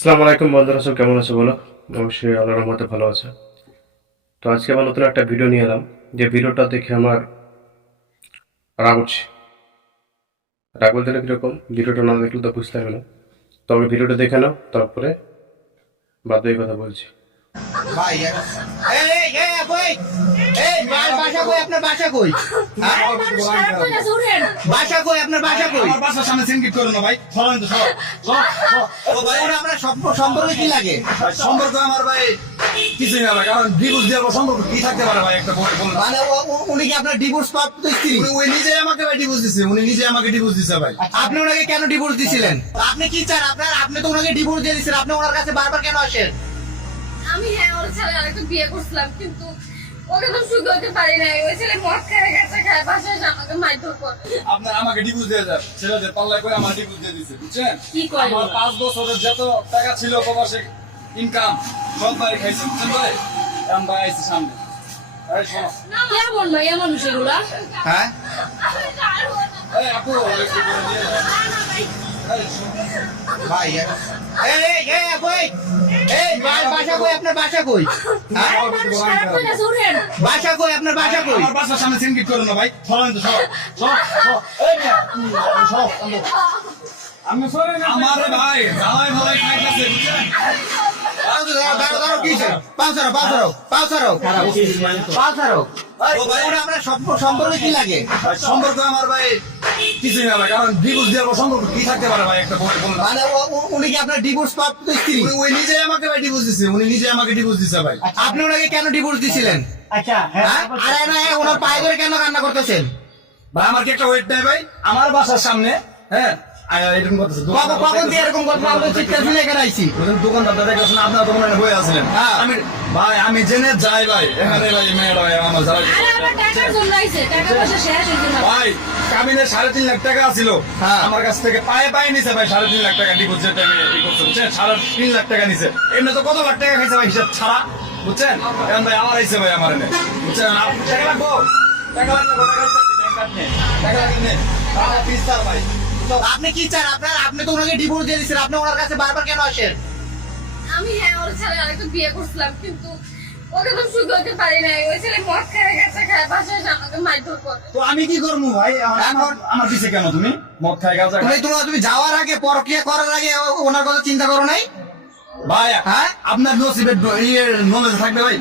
আসসালামু আলাইকুম বন্ধুরা, সব কেমন আছো বলো? অবশ্যই আল্লাহর রহমতে ভালো আছে। তো আজকে আবার নতুন একটা ভিডিও নিয়ে এলাম। যে ভিডিওটা দেখে আমার রাগ উঠছে। রাগ বলতে না কীরকম, ভিডিওটা না দেখলে তো বুঝতে পারবে না। তবে ভিডিওটা দেখে নাও, তারপরে বাদ বাকি কথা বলছি। ভাই এই এই এই কই এই বাসা কই আপনার বাসা কই হ্যাঁ বাসা কই আপনার বাসা কই আমার বাসার সামনে সিনকিট করো না ভাই, সরেন তো সর সর ও ভাই ওরা আপনার সম্পর্ক কি লাগে? সম্পর্ক আমার ভাই কিছুই না ভাই, কারণ ডিভোর্স দেওয়ার সম্পর্ক কি থাকতে পারে ভাই একটা বলুন। মানে উনি কি আপনার ডিভোর্স প্রাপ্ত স্ত্রী? উনি নিজে আমাকে ভাই ডিভোর্স দিছে, উনি নিজে আমাকে ডিভোর্স দিছে ভাই। আপনি ওনাকে কেন ডিভোর্স দিছিলেন? আপনি কি চান? আপনি তো ওনাকে ডিভোর্স দিয়ে দিয়েছেন, আপনি ওনার কাছে বারবার কেন আসেন? আমি ওর ছেলে আরেকটা বিয়ে করছিলাম, কিন্তু ওকে তো সুখী হতে পারি নাই। ওই ছেলে মদ খায়, গেছে খায়, বাসায় এসে আমাকে মারধর করে। আপনার আমাকে ডিভোর্স দিয়ে দেন, ছেলেদের পাল্লায় করে আমার ডিভোর্স দিয়ে দিছে, বুঝছেন? কি করে? আমার 5 বছরের যত টাকা ছিল প্রবাসে ইনকাম সব বাড়ি খাইছে, বুঝছেন ভাই? এখন ভাই আইছে সামনে, এই শোনো, কেমন ভাইয়া মানুষ এগুলা? হ্যাঁ এই আপু একটু করে নিয়ে যাও। এই শোনো। ভাই এই এই এই কই এই বাসা কই আপনার বাসা কই হ্যাঁ বাসা কই আপনার বাসা কই? আমার বাসার সামনে সিনকিট করো না ভাই, সরেন তো সর সর সর এই মিয়া, সর আমি সরে না আমারে ভাই জামাই ভাই খাইতেছে, বুঝছেন? দাঁড়াও কি পাউসারো ওরা আপনার সম্পর্ক কি লাগে? সম্পর্ক আমার ভাই কিছুই না ভাই, কারণ ডিভোর্স দেওয়ার সম্পর্ক কি থাকতে পারে ভাই একটা বলুন। মানে উনি কি আপনার ডিভোর্স প্রাপ্ত স্ত্রী? উনি নিজে আমাকে ভাই ডিভোর্স দিছে, উনি নিজে আমাকে ডিভোর্স দিছে ভাই। আপনি ওনাকে কেন ডিভোর্স দিছিলেন? আচ্ছা হ্যাঁ? আরে না, ওনার পায়ে ধরে কেন কান্না করতেছেন? ভাই আমার কি একটা ওয়েট নাই ভাই, আমার বাসার সামনে হ্যাঁ এরকম করতেছে কখন দিয়ে এরকম কথা আমরা চিৎকার শুনে এখানে আইছি? দোকানদার দেখেছেন, আপনার দোকানে বয়ে আছিলেন। হ্যাঁ। আমি ভাই আমি জেনে যাই ভাই, এখানে ভাই মেয়েরা ভাই আমার যারা আরে আমার টাকার জন্য আইছে, টাকা পয়সা শেষ হয়েছে না। ভাই কাবিনে 3.5 লাখ টাকা ছিল হ্যাঁ। আমার কাছ থেকে পায়ে নিছে ভাই, 3.5 লাখ টাকা ডিপোজিট আমি ই করতে, বুঝছেন? 3.5 লাখ টাকা নিছে, এমনি তো কত লাখ টাকা খাইছে ভাই হিসাব ছাড়া, বুঝছেন? এখন ভাই আমার আইছে ভাই আমার এনে, বুঝছেন? টাকা লাগবো, টাকা লাগবো, টাকা লাগবে প্লিজ স্যার ভাই। আপনি কি চান? আপনি তো ওনাকে ডিভোর্স দিয়ে দিচ্ছেন, আপনি ওনার কাছে বারবার কেন আসেন? আমি ওর ছেলে আরেকটা বিয়ে করছিলাম, কিন্তু ওকে তো সুখী হতে পারি নাই। ওই ছেলে মদ খায়, গেছে খায়, বাসায় এসে আমাকে মারধর করে। তো আমি কি করবো ভাই? আমার পিছে কেন তুমি মদ খাই গাঁজা খাই? তুমি যাওয়ার আগে, পরক্রিয়া করার আগে ওনার কথা চিন্তা করো নাই? ভাই হ্যাঁ? আপনার নসিবের নলেজ থাকবে ভাই।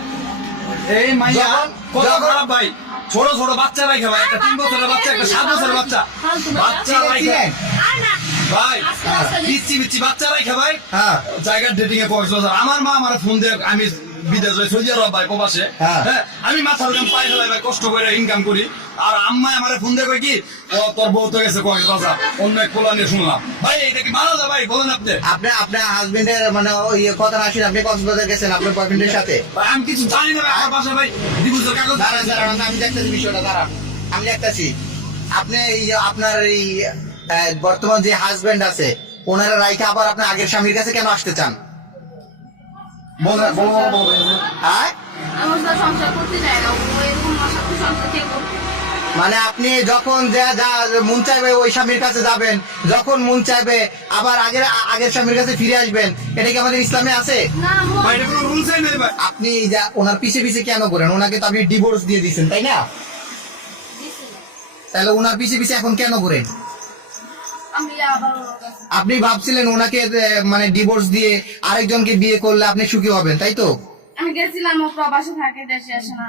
এই মাইয়া কত খারাপ ভাই, ছোট ছোট বাচ্চা রাখে ভাই, একটা 3 বছরের বাচ্চা, একটা 7 বছরের বাচ্চা, বাচ্চা রাখে আর না, ভাই, আস্তে আস্তে পিচ্ছি বাচ্চা রাখে ভাই, হ্যাঁ। জায়গার ডেটিং এ কক্সবাজার। আমার মা আমার ফোন দিয়ে, আমি বিদেশ যাই, সৌদি আরব ভাই প্রবাসে, হ্যাঁ। হ্যাঁ আমি মাথার দাম পাই ফেলাই ভাই, কষ্ট করে ইনকাম করি। আর আম্মা আমার ফোন দিয়ে কই কি, ও তোর বউ তো গেছে কক্সবাজার, অন্য এক কোলা নিয়ে শুনলাম। ভাই এটা কি মানা যায় ভাই, বলেন আপনি? আপনার হাজবেন্ডের মানে ওই কথা না শুনে আপনি কক্সবাজার গেছেন আপনার বয়ফ্রেন্ডের সাথে? ভাই আমি কিছু জানি না ভাই, আমার বাসা ভাই ডিভোর্সের কাগজ। দাঁড়ান, আমি দেখতেছি বিষয়টা, দাঁড়ান আমি দেখতেছি। আপনি আপনার এই বর্তমান যে হাজবেন্ড আছে, ওনারা রাইখে আবার আপনার আগের স্বামীর কাছে কেন আসতে চান? বলেন। হ্যাঁ? আমার সাথে সংসার করতে চায় না। ও এরকম আমার সাথে সংসার কে করবে? মানে আপনি যখন যা মন চাইবে ওই স্বামীর কাছে যাবেন, যখন মন চাইবে আবার আগের স্বামীর কাছে ফিরে আসবেন, এটা কি আমাদের ইসলামে আছে? না, ভাই এটা কোনো রুলসই নেই ভাই। আপনি ওনার পিছে কেন করেন? ওনাকে তো আপনি ডিভোর্স দিয়ে দিচ্ছেন, তাই না? তাহলে ওনার পিছে এখন কেন করেন? আমি আবার ওর কাছে আপনি ভাবছিলেন ওনাকে মানে ডিভোর্স দিয়ে আরেকজনকে বিয়ে করলে আপনি সুখী হবেন, তাই তো? আমি গেছিলাম, ও প্রবাসে থাকে, দেশে আসে না।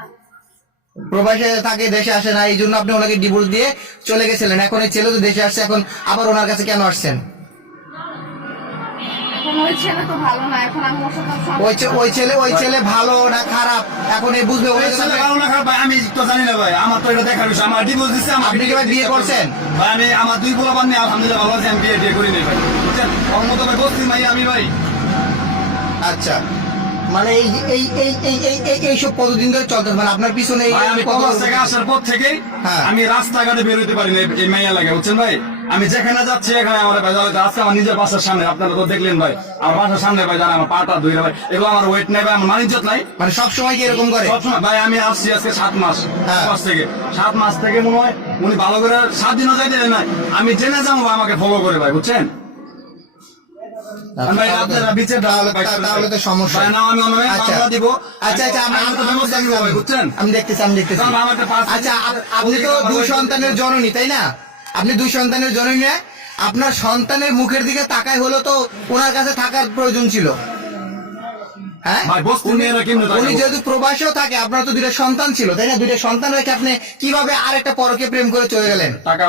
প্রবাসে থাকে, দেশে আসে না, এই জন্য আপনি ওনাকে ডিভোর্স দিয়ে চলে গেছিলেন। এখন এই ছেলে তো দেশে আসছে, এখন আবার ওনার কাছে কেন আসছেন? এখন ওই ছেলে তো ভালো না, এখন আমি ওর সাথে সংসার ওই ছেলে ভালো না খারাপ এখন এই বুঝবে। ওই ছেলে ভালো না খারাপ ভাই আমি তো জানি না ভাই, আমার তো এটা দেখার বিষয়। আমার ডিভোর্স দিচ্ছে, আপনি কি ভাই বিয়ে করছেন? ভাই আমি আমার 2 পোলাপান নিয়ে আলহামদুলিল্লাহ ভালো আছি, আমি বিয়ে করি নাই ভাই, বুঝছেন? ওর মতো ভাই বসছি ভাই আমি ভাই। আচ্ছা, মানে এইসব কতদিন ধরে চলতে, মানে আপনার পিছনে ভাই আমি প্রবাস থেকে আসার পর থেকেই হ্যাঁ। আমি রাস্তাঘাটে বের হইতে পারি না এই মাইয়া লাগে, বুঝছেন ভাই? আমি যেখানে যাচ্ছি এখানে আমার ভাই আজকে আমার নিজের বাসার সামনে, আপনারা তো দেখলেন ভাই আমার বাসার সামনে ভাই, জানা আমার পাটা ধুইরা ভাই, এগুলো আমার ওয়েট নেই ভাই, আমার মানিজ্জত নাই। মানে সবসময় কি এরকম করে? সবসময় ভাই আমি আসছি আজকে 7 মাস, হ্যাঁ। 7 মাস থেকে মনে হয় উনি ভালো করে 7 দিনও যাইতে দেন নাই, আমি জেনে যাবো ভাই আমাকে ফলো করে ভাই, বুঝছেন? ভাই আপনারা বিচার তাহলে তো সমস্যা। ভাই না আমি অন্য আচ্ছা। বাংলা দিব। আচ্ছা আচ্ছা আমি তো ব্যবস্থা নিব ভাই, বুঝছেন? আমি দেখতেছি কারণ আমার একটা পাঁচ- আচ্ছা আপনি তো দুই সন্তানের জননী তাই না? আপনি দুই সন্তানের জননী না? আপনার সন্তানের মুখের দিকে তাকায় হলো তো ওনার কাছে থাকার প্রয়োজন ছিল। হ্যাঁ ভাই বস্তু নিয়ে এরা কেমনে উনি তাকাবো? যেহেতু প্রবাসেও থাকে, আপনার তো দুইটা সন্তান ছিল তাই না? দুইটা সন্তান রেখে আপনি কিভাবে আরেকটা পরকে প্রেম করে চলে গেলেন? টাকা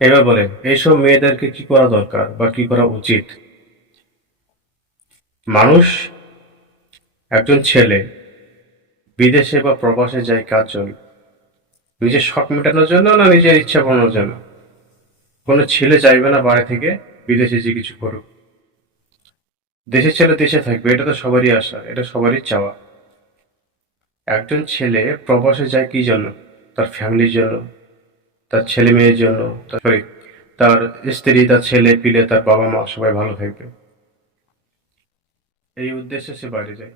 এবার বলেন এইসব মেয়েদেরকে কি করা দরকার বা কি করা উচিত? মানুষ, একজন ছেলে বিদেশে বা প্রবাসে যায় কার জন্য? নিজের শখ মেটানোর জন্য না নিজের ইচ্ছা পূরণের জন্য? কোনো ছেলে চাইবে না বাড়ি থেকে বিদেশে যে কিছু করুক। দেশের ছেলে দেশে থাকবে, এটা তো সবারই আশা, এটা সবারই চাওয়া। একজন ছেলে প্রবাসে যায় কি জন্য? তার ফ্যামিলির জন্য, তার ছেলে মেয়ের জন্য, সরি, তার স্ত্রী, তার ছেলে পিলে, তার বাবা মা সবাই ভালো থাকবে, এই উদ্দেশ্যে সে বাইরে যায়।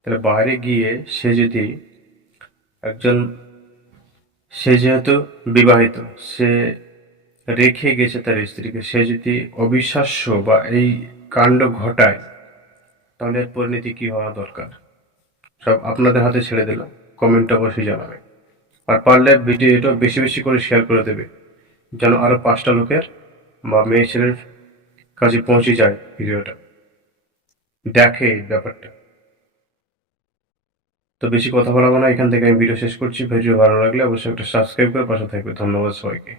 তাহলে বাইরে গিয়ে সে যদি একজন, সে যেহেতু বিবাহিত, সে রেখে গেছে তার স্ত্রীকে, সে যদি অবিশ্বাস্য বা এই কাণ্ড ঘটায়, তাহলে এর পরিণতি কি হওয়া দরকার? সব আপনাদের হাতে ছেড়ে দিলাম, কমেন্ট অবশ্যই জানাবে। আর পারলে ভিডিওটা বেশি বেশি করে শেয়ার করে দেবে, যেন আরো 5টা লোকের বা মেয়ে ছেলের কাছে পৌঁছে যায় ভিডিওটা, দেখে এই ব্যাপারটা। তো বেশি কথা বলাবো না, এখান থেকে আমি ভিডিও শেষ করছি। ভিডিও ভালো লাগলে অবশ্যই একটা সাবস্ক্রাইব করে পাশে থাকবে। ধন্যবাদ সবাইকে।